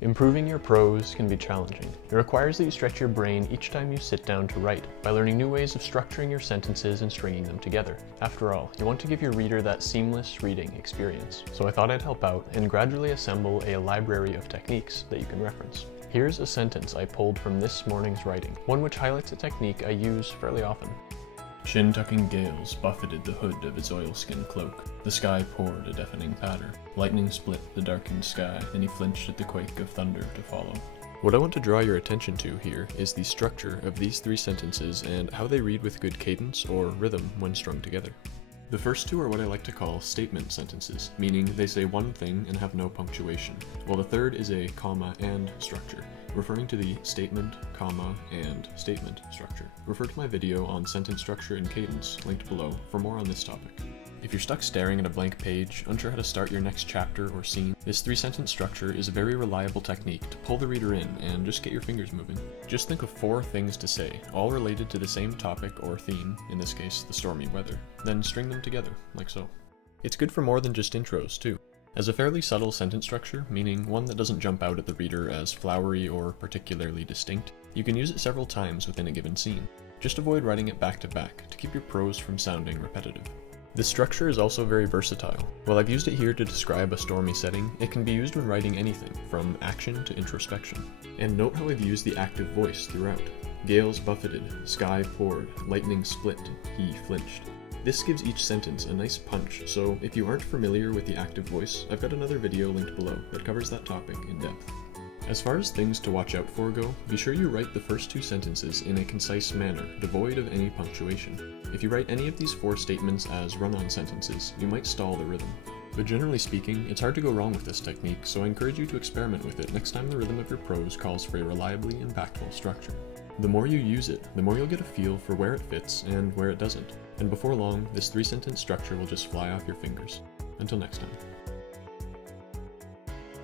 Improving your prose can be challenging. It requires that you stretch your brain each time you sit down to write, by learning new ways of structuring your sentences and stringing them together. After all, you want to give your reader that seamless reading experience. So I thought I'd help out and gradually assemble a library of techniques that you can reference. Here's a sentence I pulled from this morning's writing, one which highlights a technique I use fairly often. Chin-tucking gales buffeted the hood of his oilskin cloak. The sky poured a deafening patter. Lightning split the darkened sky, and he flinched at the quake of thunder to follow. What I want to draw your attention to here is the structure of these three sentences and how they read with good cadence or rhythm when strung together. The first two are what I like to call statement sentences, meaning they say one thing and have no punctuation, while the third is a comma and structure, referring to the statement, comma, and statement structure. Refer to my video on sentence structure and cadence, linked below, for more on this topic. If you're stuck staring at a blank page, unsure how to start your next chapter or scene, this three-sentence structure is a very reliable technique to pull the reader in and just get your fingers moving. Just think of 4 things to say, all related to the same topic or theme, in this case the stormy weather, then string them together, like so. It's good for more than just intros, too. As a fairly subtle sentence structure, meaning one that doesn't jump out at the reader as flowery or particularly distinct, you can use it several times within a given scene. Just avoid writing it back to back to keep your prose from sounding repetitive. This structure is also very versatile. While I've used it here to describe a stormy setting, it can be used when writing anything, from action to introspection. And note how I've used the active voice throughout. Gales buffeted, sky poured, lightning split, he flinched. This gives each sentence a nice punch, so if you aren't familiar with the active voice, I've got another video linked below that covers that topic in depth. As far as things to watch out for go, be sure you write the first 2 sentences in a concise manner, devoid of any punctuation. If you write any of these 4 statements as run-on sentences, you might stall the rhythm. But generally speaking, it's hard to go wrong with this technique, so I encourage you to experiment with it next time the rhythm of your prose calls for a reliably impactful structure. The more you use it, the more you'll get a feel for where it fits and where it doesn't. And before long, this 3-sentence structure will just fly off your fingers. Until next time.